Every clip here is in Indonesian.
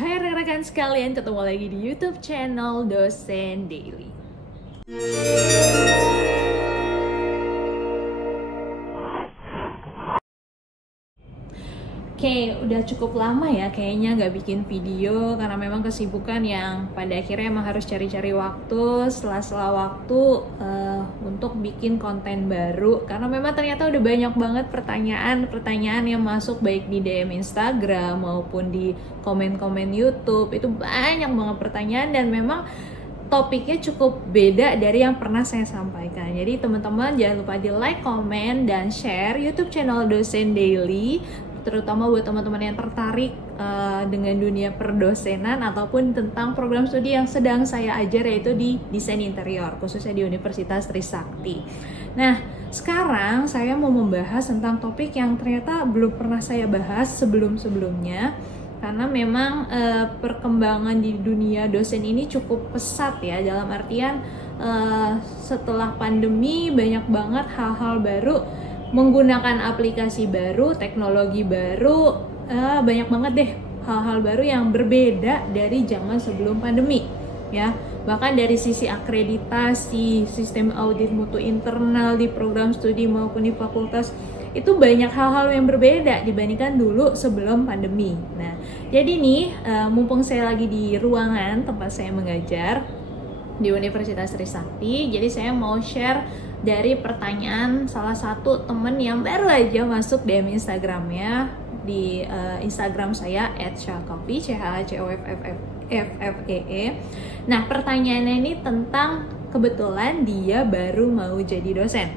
Hai rekan-rekan sekalian, ketemu lagi di YouTube channel Dosen Daily. Oke, udah cukup lama ya kayaknya nggak bikin video karena memang kesibukan yang pada akhirnya emang harus cari-cari waktu, sela-sela waktu untuk bikin konten baru karena memang ternyata udah banyak banget pertanyaan yang masuk baik di DM Instagram maupun di komen-komen YouTube. Itu banyak banget pertanyaan dan memang topiknya cukup beda dari yang pernah saya sampaikan. Jadi teman-teman jangan lupa di like, komen, dan share YouTube channel Dosen Daily, terutama buat teman-teman yang tertarik dengan dunia perdosenan ataupun tentang program studi yang sedang saya ajar, yaitu di desain interior, khususnya di Universitas Trisakti. Nah, sekarang saya mau membahas tentang topik yang ternyata belum pernah saya bahas sebelum-sebelumnya, karena memang perkembangan di dunia dosen ini cukup pesat ya, dalam artian setelah pandemi banyak banget hal-hal baru, menggunakan aplikasi baru, teknologi baru, banyak banget deh hal-hal baru yang berbeda dari zaman sebelum pandemi ya. Bahkan dari sisi akreditasi, sistem audit mutu internal di program studi maupun di fakultas, itu banyak hal-hal yang berbeda dibandingkan dulu sebelum pandemi. Nah, jadi nih mumpung saya lagi di ruangan tempat saya mengajar di Universitas Trisakti, jadi saya mau share dari pertanyaan salah satu temen yang baru aja masuk DM Instagramnya di Instagram saya @chacoffee, CHACOFFEE. Nah, pertanyaannya ini tentang kebetulan dia baru mau jadi dosen,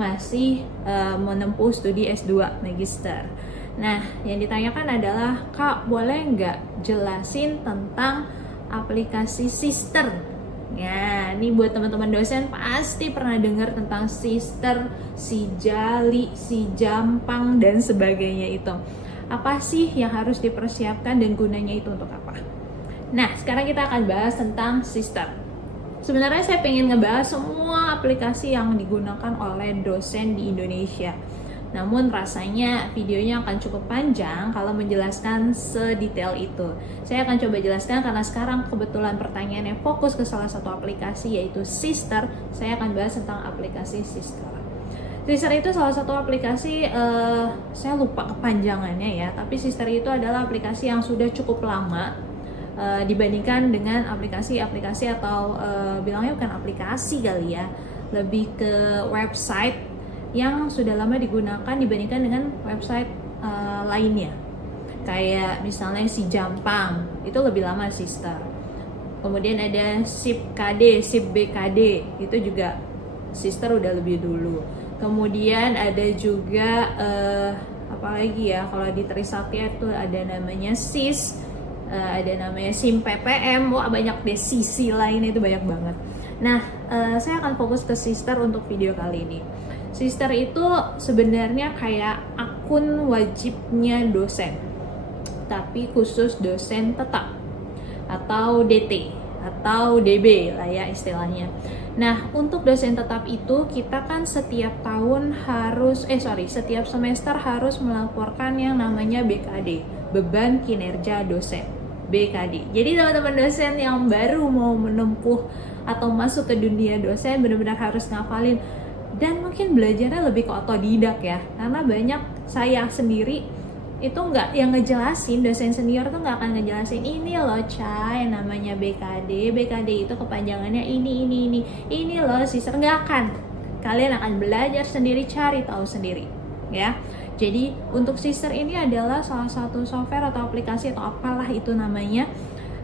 masih menempuh studi S2 Magister. Nah, yang ditanyakan adalah, Kak, boleh nggak jelasin tentang aplikasi Sister? Ya, ini buat teman-teman dosen pasti pernah dengar tentang Sister, si Jali, si Jampang, dan sebagainya itu. Apa sih yang harus dipersiapkan dan gunanya itu untuk apa? Nah, sekarang kita akan bahas tentang Sister. Sebenarnya saya pengen ngebahas semua aplikasi yang digunakan oleh dosen di Indonesia. Namun rasanya videonya akan cukup panjang kalau menjelaskan sedetail itu. Saya akan coba jelaskan karena sekarang kebetulan pertanyaannya fokus ke salah satu aplikasi, yaitu Sister. Saya akan bahas tentang aplikasi Sister. Sister itu salah satu aplikasi, saya lupa kepanjangannya ya, tapi Sister itu adalah aplikasi yang sudah cukup lama dibandingkan dengan aplikasi-aplikasi atau bilangnya bukan aplikasi kali ya, lebih ke website yang sudah lama digunakan dibandingkan dengan website lainnya. Kayak misalnya si Jampang, itu lebih lama Sister. Kemudian ada SIP KD, SIP BKD, itu juga Sister udah lebih dulu. Kemudian ada juga apalagi ya, kalau di Trisakti itu ada namanya SIS, ada namanya SIM PPM, wah banyak deh, sisi lain itu banyak banget. Nah, saya akan fokus ke Sister untuk video kali ini. Sister itu sebenarnya kayak akun wajibnya dosen, tapi khusus dosen tetap atau DT atau DB lah ya istilahnya. Nah, untuk dosen tetap itu kita kan setiap semester harus melaporkan yang namanya BKD, beban kinerja dosen, BKD. Jadi teman-teman dosen yang baru mau menempuh atau masuk ke dunia dosen benar-benar harus ngafalin. Dan mungkin belajarnya lebih ke otodidak ya, karena banyak saya sendiri itu nggak yang ngejelasin, dosen senior tuh nggak akan ngejelasin ini loh Chay namanya BKD itu kepanjangannya ini loh Sister, nggak akan. Kalian akan belajar sendiri, cari tahu sendiri ya. Jadi untuk Sister ini adalah salah satu software atau aplikasi atau apalah itu namanya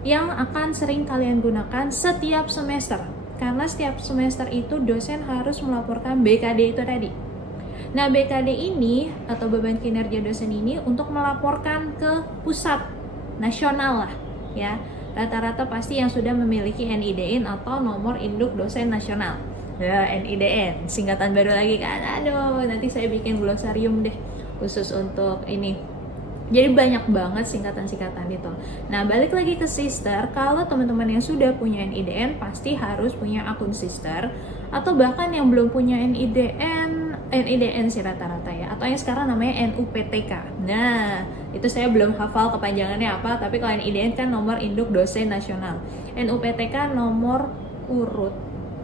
yang akan sering kalian gunakan setiap semester. Karena setiap semester itu dosen harus melaporkan BKD itu tadi. Nah, BKD ini atau beban kinerja dosen ini untuk melaporkan ke pusat nasional lah ya. Rata-rata pasti yang sudah memiliki NIDN atau nomor induk dosen nasional. Ya, NIDN, singkatan baru lagi kan. Aduh, nanti saya bikin glosarium deh khusus untuk ini. Jadi banyak banget singkatan-singkatan itu. Nah, balik lagi ke Sister, kalau teman-teman yang sudah punya NIDN pasti harus punya akun Sister, atau bahkan yang belum punya NIDN sih rata-rata ya, atau yang sekarang namanya NUPTK. Nah, itu saya belum hafal kepanjangannya apa, tapi kalau yang IDN kan nomor induk dosen nasional. NUPTK nomor urut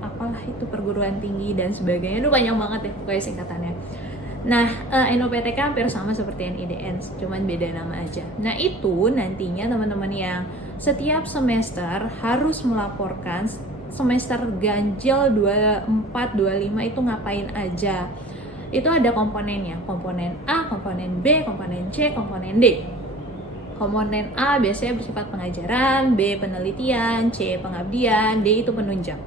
apalah itu perguruan tinggi dan sebagainya. Itu panjang banget ya pokoknya singkatannya. Nah, NUPTK hampir sama seperti NIDN, cuman beda nama aja. Nah, itu nantinya teman-teman yang setiap semester harus melaporkan semester ganjil 24, 25 itu ngapain aja. Itu ada komponennya, komponen A, komponen B, komponen C, komponen D. Komponen A biasanya bersifat pengajaran, B penelitian, C pengabdian, D itu penunjang.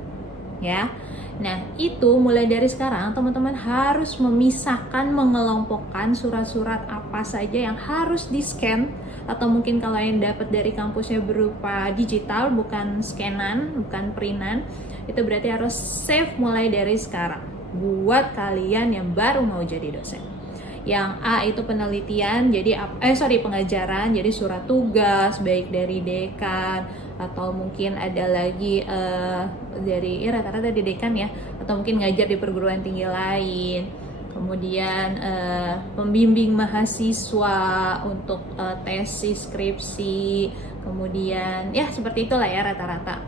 Ya. Nah, itu mulai dari sekarang teman-teman harus memisahkan, mengelompokkan surat-surat apa saja yang harus di-scan, atau mungkin kalau yang dapat dari kampusnya berupa digital, bukan scanan, bukan printan, itu berarti harus save mulai dari sekarang buat kalian yang baru mau jadi dosen. Yang A itu penelitian, jadi pengajaran, jadi surat tugas baik dari dekan atau mungkin ada lagi dari rata-rata di dekan ya, atau mungkin ngajar di perguruan tinggi lain. Kemudian pembimbing mahasiswa untuk tesis, skripsi, kemudian ya seperti itulah ya rata-rata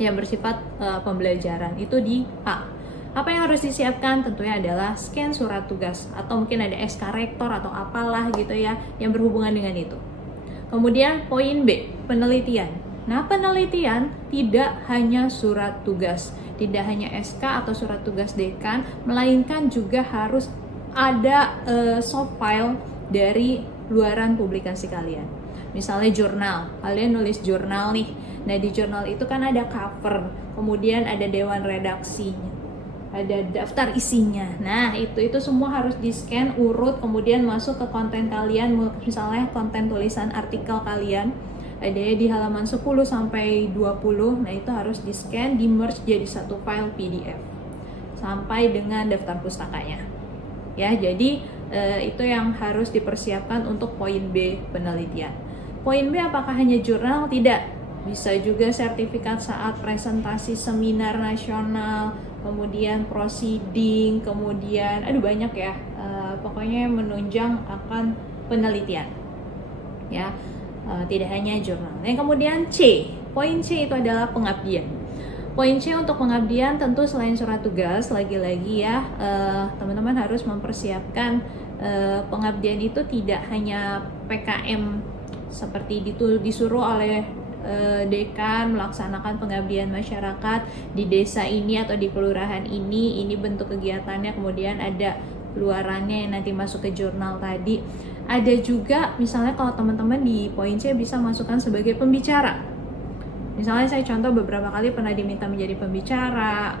yang bersifat pembelajaran itu di A. Apa yang harus disiapkan? Tentunya adalah scan surat tugas atau mungkin ada SK rektor atau apalah gitu ya yang berhubungan dengan itu. Kemudian poin B, penelitian. Nah, penelitian tidak hanya surat tugas, tidak hanya SK atau surat tugas dekan, melainkan juga harus ada soft file dari luaran publikasi kalian. Misalnya jurnal, kalian nulis jurnal nih. Nah, di jurnal itu kan ada cover, kemudian ada dewan redaksinya, ada daftar isinya. Nah, itu semua harus di-scan, urut, kemudian masuk ke konten kalian, misalnya konten tulisan artikel kalian. Ada di halaman 10 sampai 20. Nah, itu harus di-scan, di-merge jadi satu file PDF sampai dengan daftar pustakanya. Ya, jadi itu yang harus dipersiapkan untuk poin B, penelitian. Poin B apakah hanya jurnal? Tidak. Bisa juga sertifikat saat presentasi seminar nasional, kemudian proceeding, kemudian banyak ya. Pokoknya menunjang akan penelitian. Ya. Tidak hanya jurnal. Yang kemudian C, poin C itu adalah pengabdian. Poin C untuk pengabdian tentu selain surat tugas, lagi-lagi ya teman-teman harus mempersiapkan pengabdian itu tidak hanya PKM seperti disuruh oleh dekan melaksanakan pengabdian masyarakat di desa ini atau di kelurahan ini bentuk kegiatannya, kemudian ada keluarannya yang nanti masuk ke jurnal tadi. Ada juga misalnya kalau teman-teman di poin C bisa masukkan sebagai pembicara. Misalnya saya contoh beberapa kali pernah diminta menjadi pembicara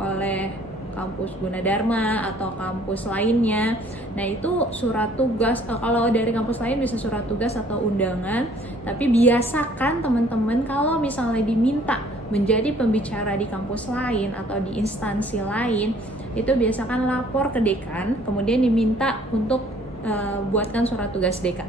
oleh kampus Gunadarma atau kampus lainnya. Nah, itu surat tugas, kalau dari kampus lain bisa surat tugas atau undangan, tapi biasakan teman-teman kalau misalnya diminta menjadi pembicara di kampus lain atau di instansi lain, itu biasakan lapor ke dekan, kemudian diminta untuk buatkan surat tugas dekan.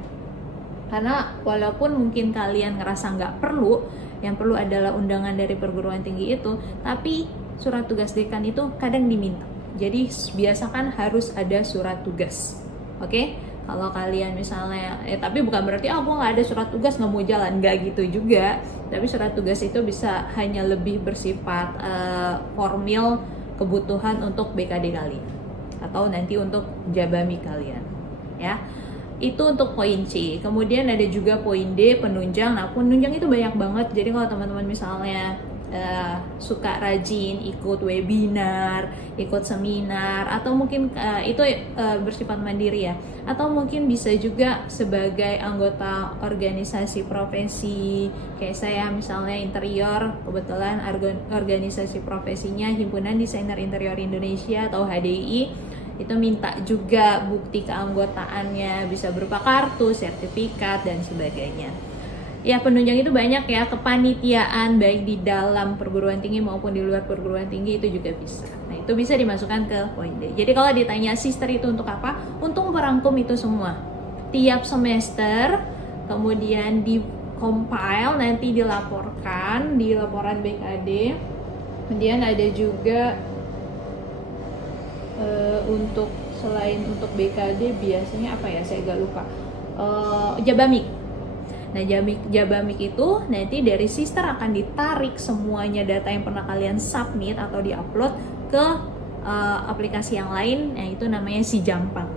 Karena walaupun mungkin kalian ngerasa nggak perlu, yang perlu adalah undangan dari perguruan tinggi itu, tapi surat tugas dekan itu kadang diminta. Jadi biasakan harus ada surat tugas. Oke? Kalau kalian misalnya, tapi bukan berarti aku nggak ada surat tugas nggak mau jalan, nggak gitu juga. Tapi surat tugas itu bisa hanya lebih bersifat formal kebutuhan untuk BKD kalian atau nanti untuk jabami kalian. Ya, itu untuk poin C. Kemudian ada juga poin D, penunjang. Nah, penunjang itu banyak banget. Jadi kalau teman-teman misalnya suka rajin ikut webinar, ikut seminar, atau mungkin itu bersifat mandiri ya, atau mungkin bisa juga sebagai anggota organisasi profesi. Kayak saya misalnya interior, kebetulan organisasi profesinya Himpunan Desainer Interior Indonesia atau HDI. Itu minta juga bukti keanggotaannya, bisa berupa kartu, sertifikat, dan sebagainya. Ya, penunjang itu banyak ya, kepanitiaan baik di dalam perguruan tinggi maupun di luar perguruan tinggi itu juga bisa. Nah, itu bisa dimasukkan ke poin D. Jadi kalau ditanya sister itu untuk apa? Untuk merangkum itu semua. Tiap semester, kemudian di compile, nanti dilaporkan di laporan BKD. Kemudian ada juga untuk selain untuk BKD biasanya apa ya, saya agak lupa. Jabamik. Nah, Jabamik itu nanti dari sister akan ditarik semuanya data yang pernah kalian submit atau diupload ke aplikasi yang lain, yang itu namanya si Jampang.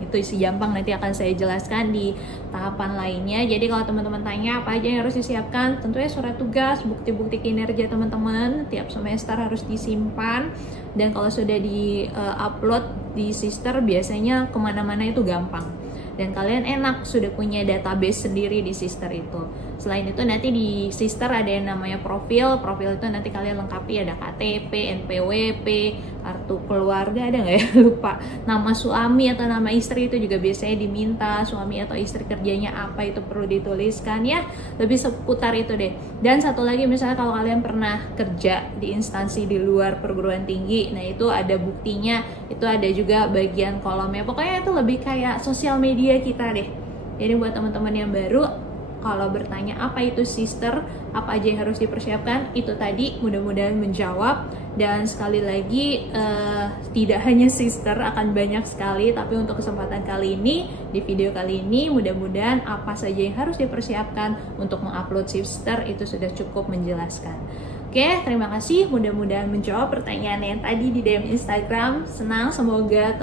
Itu si Jampang nanti akan saya jelaskan di tahapan lainnya. Jadi kalau teman-teman tanya apa aja yang harus disiapkan, tentunya surat tugas, bukti-bukti kinerja teman-teman tiap semester harus disimpan. Dan kalau sudah di-upload di sister, biasanya kemana-mana itu gampang. Dan kalian enak sudah punya database sendiri di sister itu. Selain itu nanti di sister ada yang namanya profil itu nanti kalian lengkapi, ada KTP, NPWP, kartu keluarga, ada nggak ya, lupa, nama suami atau nama istri itu juga biasanya diminta, suami atau istri kerjanya apa itu perlu dituliskan ya, lebih seputar itu deh. Dan satu lagi, misalnya kalau kalian pernah kerja di instansi di luar perguruan tinggi, nah itu ada buktinya, itu ada juga bagian kolomnya, pokoknya itu lebih kayak sosial media kita deh. Jadi buat teman-teman yang baru, kalau bertanya apa itu sister, apa aja yang harus dipersiapkan, itu tadi mudah-mudahan menjawab. Dan sekali lagi, tidak hanya sister, akan banyak sekali, tapi untuk kesempatan kali ini, di video kali ini, mudah-mudahan apa saja yang harus dipersiapkan untuk mengupload sister itu sudah cukup menjelaskan. Oke, terima kasih, mudah-mudahan menjawab pertanyaan yang tadi di DM Instagram. Senang, semoga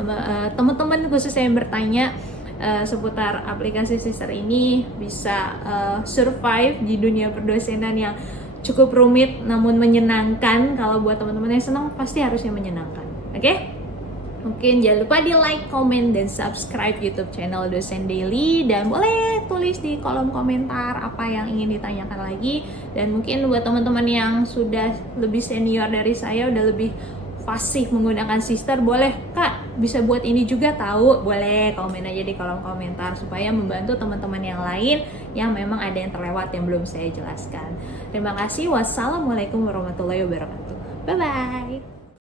teman-teman khususnya yang bertanya seputar aplikasi sister ini bisa survive di dunia perdosenan yang cukup rumit namun menyenangkan. Kalau buat teman-teman yang senang, pasti harusnya menyenangkan. Oke? Mungkin jangan lupa di like, comment, dan subscribe YouTube channel Dosen Daily, dan boleh tulis di kolom komentar apa yang ingin ditanyakan lagi. Dan mungkin buat teman-teman yang sudah lebih senior dari saya, udah lebih fasih menggunakan sister, boleh Kak bisa buat ini juga tahu, boleh komen aja di kolom komentar supaya membantu teman-teman yang lain yang memang ada yang terlewat yang belum saya jelaskan. Terima kasih, wassalamualaikum warahmatullahi wabarakatuh, bye bye.